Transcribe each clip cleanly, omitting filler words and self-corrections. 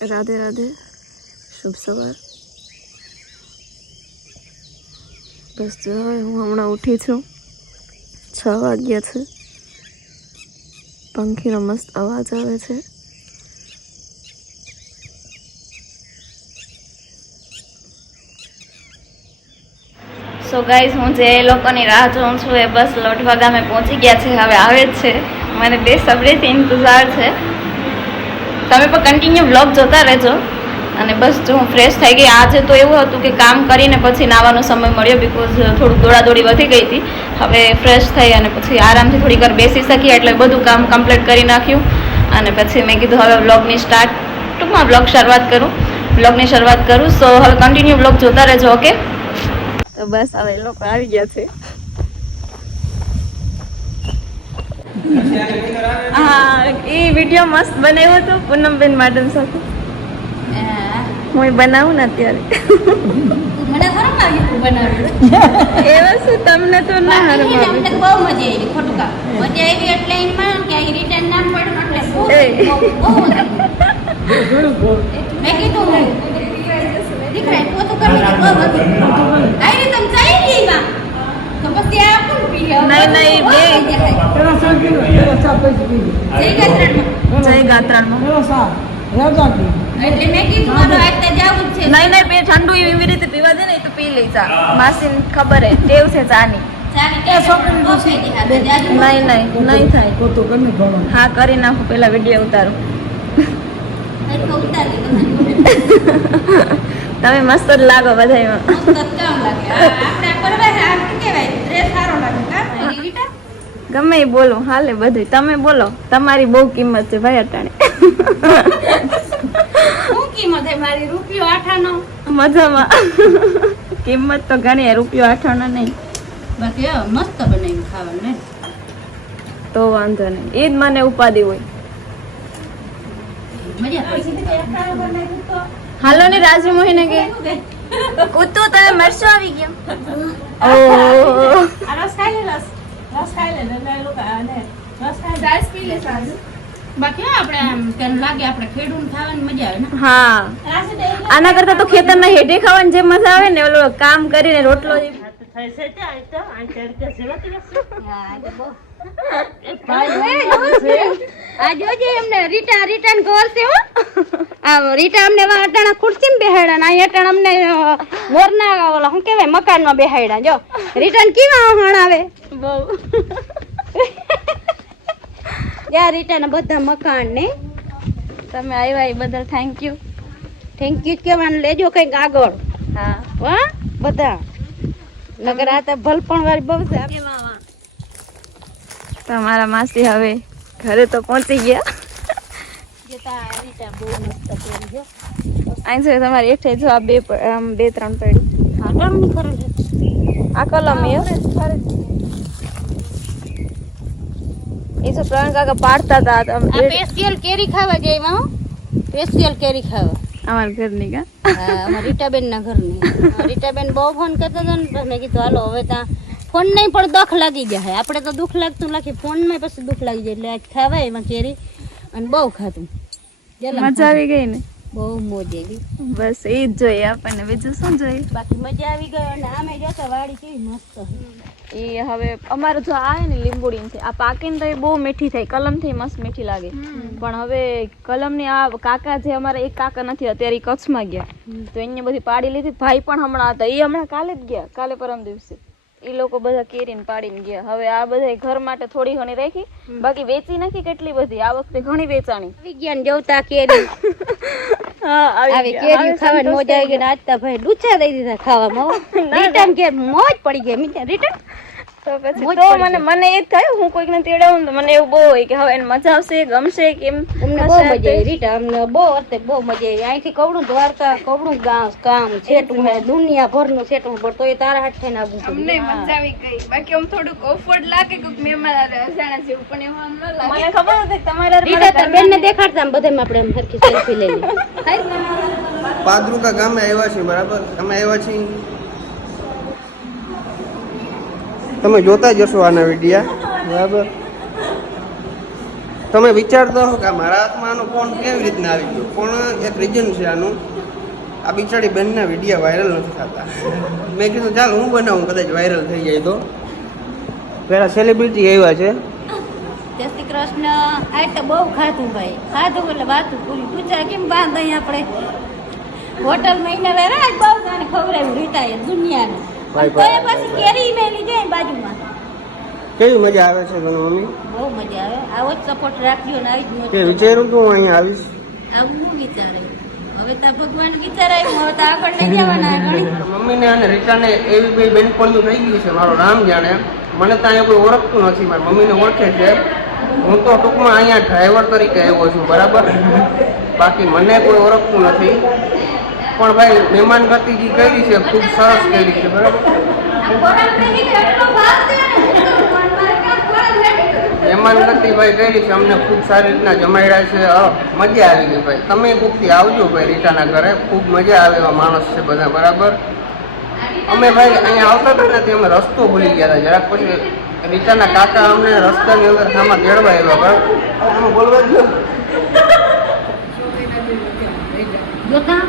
રાધે રાધે, શુભ સવાર. બસ જો હું હમણાં ઉઠી છું, 6 વાગ્યા છે. પંખીનો મસ્ત અવાજ આવે છે. સો ગાઈઝ, હું જે લોકોની રાહ જોઉં છું એ બસ લોઢવા ગામે પહોંચી ગયા છે, હવે આવે જ છે. મને બેસબરીથી ઇંતજાર છે. તમે પણ કન્ટિન્યુ બ્લોગ જોતા રહેજો. અને બસ જો હું ફ્રેશ થઈ ગઈ. આજે તો એવું હતું કે કામ કરીને પછી નાવાનો સમય મળ્યો, બિકોઝ થોડુંક દોડાદોડી વધી ગઈ હતી. હવે ફ્રેશ થઈ અને પછી આરામથી થોડી વાર બેસી શકીએ એટલે બધું કામ કમ્પ્લીટ કરી નાખ્યું. અને પછી મેં કીધું હવે બ્લોગની ટૂંકમાં બ્લોગની શરૂઆત કરું. સો હવે કન્ટિન્યુ બ્લોગ જોતા રહેજો. ઓકે, તો બસ હવે એ લોકો આવી ગયા છે. હા, એ વિડીયો મસ્ત બનાવ્યો હતો પૂનમબેન મેડમ સાથે. હું બનાવું ને અત્યારે. મને હરમ આવી બનાવ્યું. એવા શું તમને તો ના હરમ આવે? અમને બહુ મજા આવી. ખોટું કામ મજા આવી એટલે એમાં કે રિટર્ન નામ પડ્યું એટલે બહુ મજા મેં કીધું દીકરા પોતું કરી બહુ મજા આવી. તમે ચાઈ ગઈ માં તો પછી આ કોણ પી નહીં બે જય ગાત્રામાં એટલે મેં કીધું મારો આતે જાવું છે. નહીં બે ઠંડુ એવી રીતે પીવા દે ને તો પી લઈ ચા. માસીને ખબર હે, ટેવ છે ચાની. નહીં થાય. હા, કરી નાખું. પેલા વિડીયો ઉતારું. તમે મસ્ત જ લાગો બધામાં. ગમે એ બોલો, હાલે બધું. તમે બોલો, તમારી બહુ કિંમત છે ભાઈ અટાણે. મારી રૂપિયો 8 મજામાં. કિંમત તો ઘણી, રૂપિયો 8 નહીં. બાકી મસ્ત બનાવી ખાવાનું ને તો વાંધો નહીં. ઈ જ મને ઉપાધિ હોય. હાલો ને રાજુ મોહીને કે કૂતું તમે મરશો આવી ગયો. રસ ખાઈ લે રસ પી લે સાજુ. બાકી આપણે આમ કેમ લાગે આપણે ખેડૂત ખાવાની મજા આવે ને. હા, આના કરતા તો ખેતરના હેઠે ખાવાની જે મજા આવે ને, ઓલો કામ કરીને રોટલો રિટર્ન કરશે હો. આ રીટા અમને અટાણા ખુરશી બેહાડ્યા ને અટાણા અમને મોરના ઓલા શું કહેવાય મકાનમાં બેહાડ્યા. જો રિટર્ન કેવા હણાવે બહુ. યા રીટાના બધા મકાન ને તમે આવ્યા એ બદલ થેન્ક યુ કહેવાનું. લેજો કઈક આગળ. હા વાહ બધા નગર આ તો ભલપણ વાળી બહુ છે. તમારા માસી હવે ઘરે તો પહોંચી ગયા. અહીં છે તમારી એઠે જો આ 2-3 પડી. આ કલમ એ તો પ્રવીણ કાકા પાડતા હતા. સ્પેશિયલ કેરી ખાવા જાય સ્પેશિયલ કેરી ખાવા અમારા ઘરની કા અમારા રીટાબેન ના ઘરની. રીટાબેન બહુ ફોન કરતા હતા ને, મેં કીધું હાલો હવે ત્યાં ફોન નહીં પણ દુઃખ લાગી જાય. આપણે તો દુઃખ લાગતું લાગે, ફોન માં પછી દુઃખ લાગી જાય. એટલે આજ ખાવાય એમાં કેરી અને બહુ ખાતું. મજા આવી ગઈ ને? બહુ મોજ આવી. બસ એ જ જોઈએ આપણને, બીજું શું જોઈએ? બાકી મજા આવી ગઈ. અને આમે જોતા વાડી કેવી મસ્ત. એ હવે અમારે જો આ ને લીંબુડી છે, આ પાકીને તો એ બહુ મીઠી થઈ, કલમ થી મસ્ત મીઠી લાગે. પણ હવે કલમની આ કાકા જે અમારા એક કાકા નથી, અત્યારે કચ્છમાં ગયા, તો એને બધી પાડી લીધી. ભાઈ પણ હમણાં હતા, એ હમણાં કાલે જ ગયા, કાલે પરમ દિવસે એ લોકો બધા કેરીને પાડીને ગયા. હવે આ બધા ઘર માટે થોડી ઘણી રાખી, બાકી વેચી નાખી. કેટલી બધી આ વખતે ઘણી વેચાણી. વિજ્ઞાન જોતા કેરી આવી કેરી ખાવાની મોજ આવી ગઈ. આજતા ભાઈ ડૂચા દઈ દીધા ખાવામાં. રિટર્ન કે મોજ પડી ગઈ. રિટર્ન તો પછી તો મને એ જ થાય, હું કોઈકને તેડાવું તો મને એવું બહુ હોય કે હવે એને મજા આવશે, ગમશે કેમ. અમને બહુ મજા આવી રીટા, અમને બહુ મજા આવી. અહીંથી કવડું દ્વારકા, કવડું કામ છેટું હે, દુનિયા ભરનું છેટું, પણ તો એ તારા હાથ થઈને આવવું પડે. અમને મજા આવી ગઈ. બાકી આમ થોડુંક ઓફવર્ડ લાગે કે મહેમાન અજાણા જેવું, પણ એવું આમ ન લાગે. મને ખબર હતી તમારા રીટા તાર બેનને દેખાડતા આમ બધામાં આપણે આમ સરખી સેલ્ફી લઈ લે. પાદરુકા ગામે આવ્યા છીએ, બરાબર? અમે આવ્યા છીએ, તમે જોતા જશો આના વિડીયા, બરાબર? તમે વિચારતો હો કે મારા હાથમાં આનો ફોન કેવી રીતના આવી ગયો, પણ એક રીઝન છે આનું. આ બિચારી બેનના વિડીયો વાયરલ નથી થતા. મેં કીધું ચાલ હું બનાવું, કદાચ વાયરલ થઈ જાય તો. પેલા સેલિબ્રિટી આવ્યા છે. જય શ્રી કૃષ્ણ. આ તો બહુ ખાધું ભાઈ, ખાધું એટલે વાતું પૂરી. પૂછા કેમ બાંધ અહીં આપણે હોટલ મહિને વેરા બહુ ગાને ખવડાવ્યું રીટાએ દુનિયાને. ભાઈ, તો એ પછી કેરી મેલી જાય બાજુમાં. કેવી મજા આવે છે તને મમ્મી? બહુ મજા આવે. આવો જ સપોર્ટ રાખ્યો ને આવી જ કે મજા. વિચાર્યું તું હું અહીંયા આવીશ? આવું હું વિચારે. હવે તો ભગવાન વિચાર આવ્યું, હવે તો આગળ લઈ જવાના ઘણી. મમ્મીને અને રીટાને એવી બે બેનપણીઓ થઈ ગઈ છે, મારો નામ જાણે. મને તો અહીંયા કોઈ ઓળખતું નથી, મારી મમ્મીને ઓળખે છે. હું તો ટૂંકમાં અહીંયા ડ્રાઈવર તરીકે આવ્યો છું, બરાબર. બાકી મને કોઈ ઓળખતું નથી. પણ ભાઈ મહેમાન ગતિ જે કરી છે ખૂબ સરસ કરી છે, બરાબર. મહેમાન ગતિ ભાઈ કરી છે, અમને ખૂબ સારી રીતના જમાડ્યા છે. મજા આવી ગઈ ભાઈ. તમે કોકથી આવજો ભાઈ રીટાના ઘરે, ખૂબ મજા આવે એવા માણસ છે બધા, બરાબર. અમે ભાઈ અહીંયા આવતા હતા ને તે અમે રસ્તો ભૂલી ગયા હતા જરાક. પછી રીટાના કાકા અમને રસ્તાની અંદર સામા તેડવા આવ્યા, બરાબર. આમાં બોલવા જ જોતા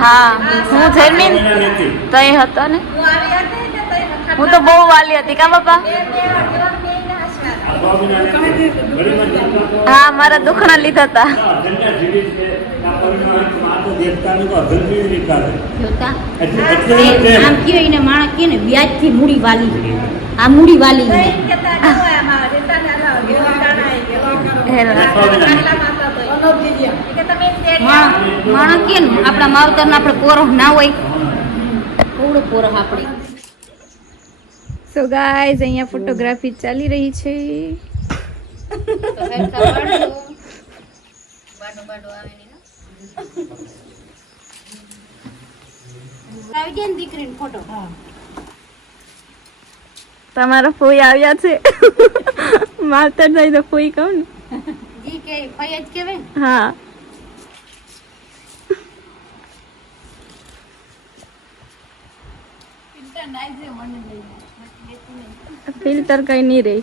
હા, હું જર્મીન તઈ હતો ને. હું તો બહુ વાલી હતી કા બાપા. હા, મારા દુખણા લીધા હતા. જોતા આમ કયો એને માણસ કે ને વ્યાજથી મૂડી વાલી. આ મૂડી વાલી માણસ કે ને આપણા માવતર આપણે પોરો ના હોય થોડો પોરો આપણે. સો ગાઈઝ અહીંયા ફોટોગ્રાફી ચાલી રહી છે. દીકરીનો ફોટો તમારા ફોઈ આવ્યા છે. માવતર જાય તો ફોઈ કહું ને. જી કે ફૈયા જ કહેવાય. હા, ફિલ્ટર કઈ નહીં રહી.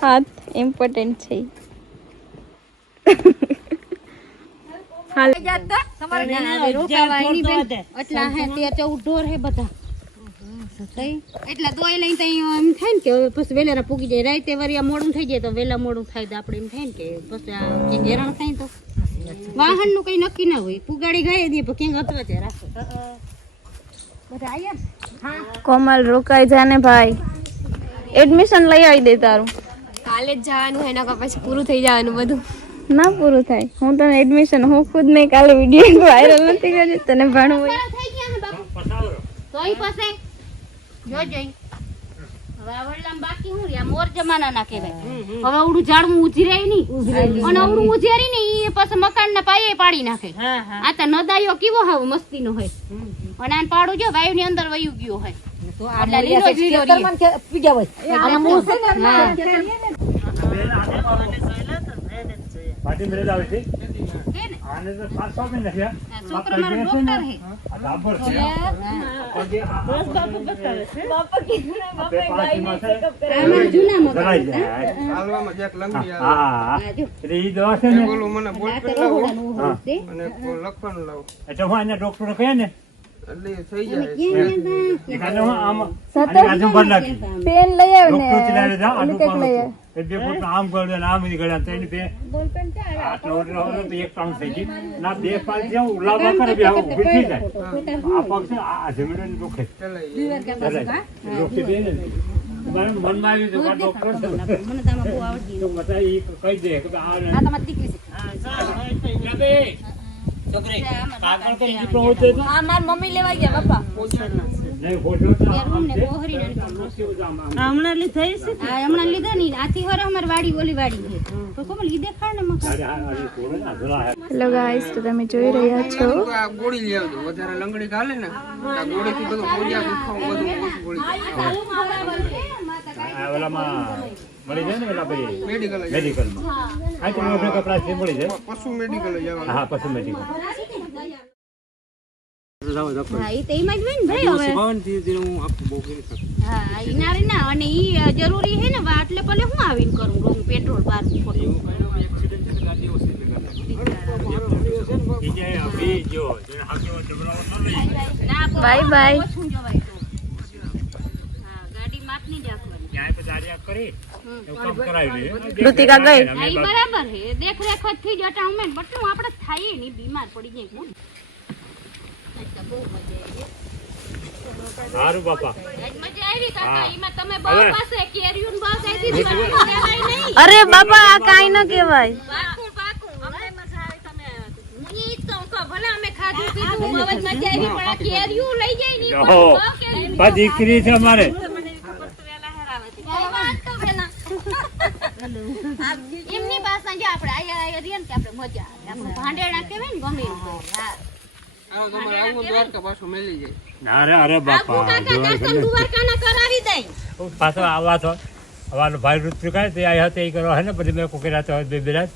હાથ ઇમ્પોર્ટન્ટ છે. હાલ એટલા દોઈ લઈને તો એમ થાય ને કે હવે પછી વેલેરા પૂગી જાય. રાતે વરિયા મોડું થઈ જાય તો વેલા મોડું થાય તો આપણે એમ થાય ને કે પછી આ ક્યાંક હેરાન થાય તો વાહન નું કઈ નક્કી ના હોય. પુગાડી ગાય દે પણ ક્યાંક હતો છે રાખો બધા આયા. કોમલ રોકાઈ જાને ભાઈ. એડમિશન લઈ આવી દે તારું. કાલે જ જવાનું હોય, એના પછી પૂરું થઈ જવાનું બધું. ના પૂરું થાય. હું તને એડમિશન હું ખુદ નહીં કાલે વિડીયો વાયરલ નથી કરી. તને ભણવું હોય થઈ ગયા ને બાપુ તોય પાસે જો જોઈ. હવે આવડલામ બાકી હું રહ્યા મોર જમાના ના કહેવાય. હવે આવડું ઝાડવું ઉજરે નહીં અને આવડું ઉજેરી ને એ પછી મકાન ના પાયે પાડી નાખે. આ તો નદાયો કેવો હાવ મસ્તી નો હોય અને આને પાડું જો વાયુ ની અંદર વયું ગયો હોય એટલે લીલો જ લીલો રહે. પાટી મેરે આવે છે કે ને આને તો 500 में નથી છોકરો મારો ડોક્ટર હે. આ બરાબર છે પછી આ બાપા બતાવે છે બાપા કીધું ને બાપા ગાય ને આમાં જૂના મકાન હાલવામાં જ્યાંક લંબી આવે. હા એટલે ઈ દવા છે ને બોલું મને બોલ આ તો પેલા લાવો રોહડાનું હોય છે. અને લખવાનું લાવો એટલે હું આને ડોક્ટર કહે ને એટલે થઈ જાય. એટલે હું આમ આજુ પર નાખી પેન લઈ આવ ને. ડોક્ટર ચલાવે જા આડું કંઈક લઈ પાડો આવ. એ બે ફૂટ આમ કરી દે આમ ઈ ગળા તો એની બે આટલો ઓટલો હોય તો એક કામ થઈ ગઈ ના બે પાલ જેવું ઉલાવા કરે બે આવું ઊભી થઈ જાય આ પગ છે આ જમીન દુખે રોકી દે ને મને મનમાં આવ્યું તો ડોક્ટર મને તો આમાં બહુ આવડતી તો મતા ઈ કહી દે કે આ આ તમારી દીકરી છે. કાગળ તો દીકરો હોય તો આ માર મમ્મી લેવા ગયા બાપા. નહીં ફોટો તો એ રૂમ ને કોહરી ને હમણાં લીધા ની આથી વર અમાર વાડી ઓલી વાડી છે તો કોમલ ઈ દેખાડ ને મકાન. હેલો ગાઈસ, તો તમે જોઈ રહ્યા છો. આ ગોળી લઈ આવજો, વધારે લંગડી ખાલે ને આ ગોળીથી બધું પોરિયા દુખાવું બધું ઓછું ગોળી ઓલામાં મળી જાય ને પેલા ભાઈ મેડિકલ મેડિકલમાં આ તો મોટો કપડા છે મળી જાય પશુ મેડિકલ જવાનું. હા પછી મેડિકલ હા ઈ તો એમાં જ હોય ને ભાઈ હવે હા ઈ ના અને ઈ જરૂરી હે ને એટલે ભલે હું આવીને કરું રોંગ પેટ્રોલ બાર બાય બાય. ગાડી માપ નહીં રાખવાની કૃતિકા ગઈ. હા ઈ બરાબર હે દેખ રેખ જ થઈ જટા અમે બટલું આપણે થાય નહીં બીમાર પડી જાય કોણ બહુ મજા આવી સારું બાપા. આજ મજા આવી કાકા ઈમાં તમે બહુ પાસે કેરીયું બહુ સાઈથી દેવાય નહીં અરે બાપા આ કાઈ ન કહેવાય. પાકું પાકું અમને મજા આવી તમે હું ઈ જ કહું કે ભલે અમે ખાધું પીધું બહુ જ મજા આવી પણ આ કેરીયું લઈ જાય ની ઓહો, બા દીકરી છે અમારે. એમની પાસે જે આપણે આયા રીએ ને કે આપણે મજા આવે આપણે ભાંડેડા કહેવાય ને ગમે એમ કહે. હા તમારે આવું દ્વારકા પાછું મેલી જાય. અરે અરે બાપા, કાકા દર્શન દ્વારકાના કરાવી દઈ પાછો આવા તો અમારો ભાઈ ઋતુ કાંઈ તે આ હતા એ કરવા હે ને પછી મેં કોઈ રાતો બે બિરાજ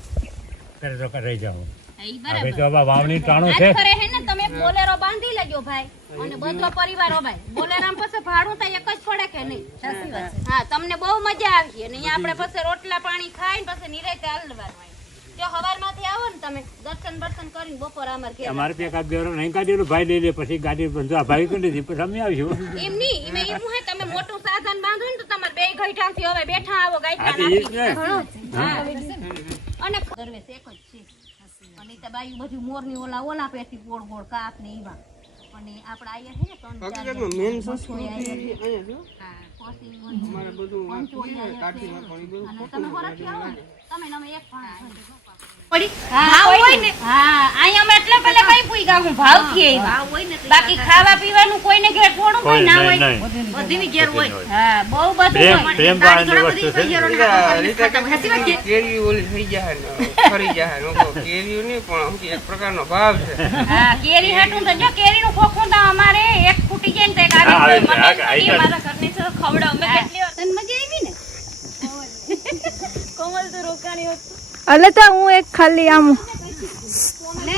કરે તો રહી જાઉં. ઈ હવે બરાબર તો હવે વાવણી ટાણું છે. આજ કરે હે ને તમે બોલેરો બાંધી લેજો ભાઈ અને બધો પરિવાર હો ભાઈ બોલેરામ પાસે ભાડું તો એક જ પડે કે નહીં સાચી વાત છે. હા તમને બહુ મજા આવશે અને અહીંયા આપણે પાસે રોટલા પાણી ખાઈને પછી નિરાંતે હાલવાનું જો હવારમાંથી આવો ને તમે દર્શન બર્શન કરીને બપોર અમાર કે અમારે ત્યાં કાંઈ બેરો નહીં કાઢેલું ભાઈ લઈ લે પછી ગાડી બંધો આ ભાઈ કરી દીધી પછી અમે આવીશું. એમ નહીં એમાં એવું હે તમે મોટું સાધન બાંધો ને તો તમારે બે ઘઈટાથી હવે બેઠા આવો ગાઈટા હા, તો ઈ જ ને. અને દરવેશ એક જ છે અને તે બાયું બધું મોરની ઓલા પેટી ગોળ ગોળ કાપ ને ઈવા અને આપણે આયા છે ને ત્રણ ચાર હકીકતમાં મેન સંસ્કૃતિ અહીંયા છે. હા કોસિંગ અમારે બધું કાઠીમાં પણ ઈ બધું અને તમે વરસથી આવો ને તમે ને અમે એક પાણી પડી હા હોય ને હા અહીંયા અમે એટલે પેલે કઈ પૂઈ ગા હું ભાવથી આવ્યા હોય ને બાકી ખાવા પીવાનું કોઈને ઘેર થોડું કોઈ ના હોય બધીની ઘેર હોય હા બહુ બધું હોય પ્રેમ ભાવની વસ્તુ છે. કેરી ઓલી થઈ જાય ને ફરી જાય ને કેરી નહીં પણ આમ એક પ્રકારનો ભાવ છે. હા કેરી હાટું તો જો કેરીનું ખોખું તો અમારે એક ફૂટી જાય ને તો એક હા, આવી આવી જાય, હા, આવી જાય. મારા ઘરની તો ખવડાવ અમે કેટલી વાર તને મજા આવી ને કોમલ તો રોકાણી હોત અલે તો હું એક ખાલી આમ લે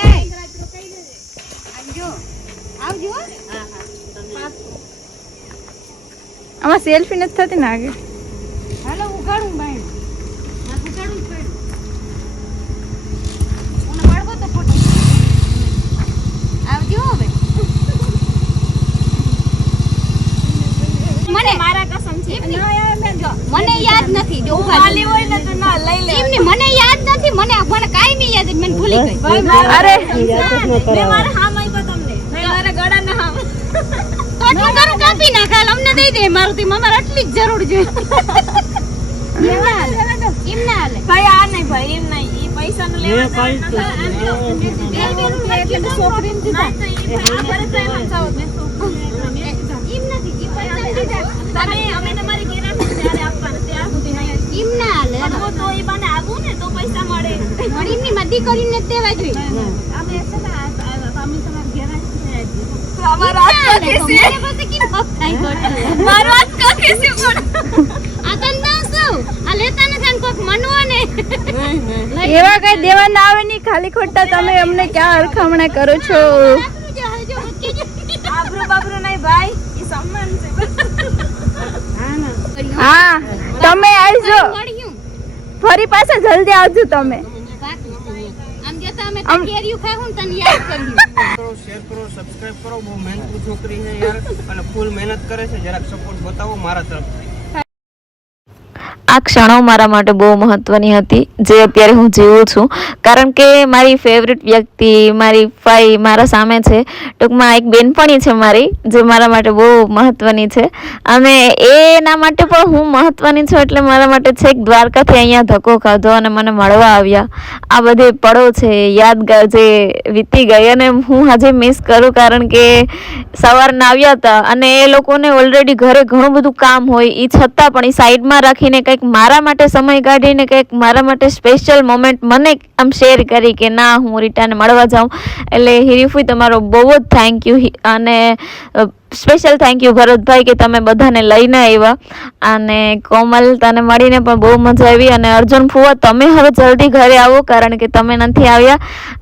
આવજો આવજો હા હા આમાં સેલ્ફી નથી થતી ને આગે. હાલો ઉગાડું ભાઈ ના ઉગાડું પડ્યું ઓને પાડવો તો ફોટો આવજો હવે મને મારા કસમ છે મને યાદ નથી જો ખાલી હોય ને તો ના લઈ લે એમની મને યાદ નથી મને કાઈ યાદ મને ભૂલી ગઈ અરે મે મારા હામ આવ્યો તમને મે મારા ગળાના હામ તો કરું કાપી નાખાલ અમને દઈ દે મારુતિ મારા આટલી જ જરૂર છે એમ ના હાલે ભાઈ આ નહીં ભાઈ એમ નહીં ઈ પૈસા નું લેવા છોકરીને દીધા એમ નથી ઈ પૈસા દીધા તમે અમે તમારી ગેરંટી ત્યારે આપવાના ત્યાં સુધી નહીં એમ ના હાલે પણ તો ઈ બને આવું ને તો પૈસા મળે મરીની મધી કરીને જ દેવા જોઈએ અમે છે ને અમે તમારી ગેરંટી અમારા હાથ કાકે છે મને પછી કેમ પકડાઈ ગયો મારો હાથ કાકે છે પણ આ તને ના સૌ આ લેતા નથી ને કોક મનવો ને એવા કઈ દેવા ના આવે નહીં ખાલી ખોટા તમે અમને ક્યાં અરખામણા કરો છો. આબરૂ બાબરૂ નહીં ભાઈ ઈ સન્માન છે હા તમે આવજો ફરી પાછા જલ્દી આવજો તમે. આમ જતા અમે તો કેરીયું ખાવું ને તને યાદ કર્યું કરો, શેર કરો, સબસ્ક્રાઇબ કરો. બહુ મહેનતુ છોકરી છે યાર અને ફૂલ મહેનત કરે છે. જરાક સપોર્ટ બતાવો મારા તરફથી. આ ક્ષણો મારા માટે બહુ મહત્વની હતી જે અત્યારે હું જીવું છું કારણ કે મારી ફેવરેટ વ્યક્તિ મારી ફાઈ મારા સામે છે. ટૂંકમાં એક બેનપણી છે મારી જે મારા માટે બહુ મહત્વની છે અને એના માટે પણ હું મહત્વની છું એટલે મારા માટે છેક દ્વારકાથી અહીંયા ધક્કો ખાધો અને મને મળવા આવ્યા. આ બધી પળો છે યાદગાર જે વીતી ગઈ અને હું હજી મિસ કરું કારણ કે સવારના આવ્યા હતા અને એ લોકોને ઓલરેડી ઘરે ઘણું બધું કામ હોય એ છતાં પણ એ સાઈડમાં રાખીને કંઈક મારા માટે સમય કાઢીને કંઈક મારા માટે સ્પેશિયલ મોમેન્ટ મને આમ શેર કરી કે ના હું રીટાને મળવા જાઉં એટલે હિરીફુઈ તમારો બહુ જ થેન્ક યુ અને સ્પેશિયલ થેન્ક યુ ભરતભાઈ કે તમે બધાને લઈને આવ્યા. અને કોમલ તને મળીને પણ બહુ મજા આવી. અને અર્જુન ફુવા તમે હવે જલ્દી ઘરે આવો કારણ કે તમે નથી આવ્યા.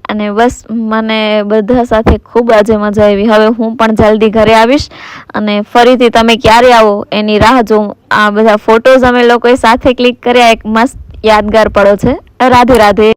અને બસ મને બધા સાથે ખૂબ આજે મજા આવી. હવે હું પણ જલ્દી ઘરે આવીશ અને ફરીથી તમે ક્યારે આવો એની રાહ જોઉં. આ બધા ફોટોઝ અમે લોકોએ સાથે ક્લિક કર્યા, એક મસ્ત યાદગાર પળો છે. રાધે રાધે.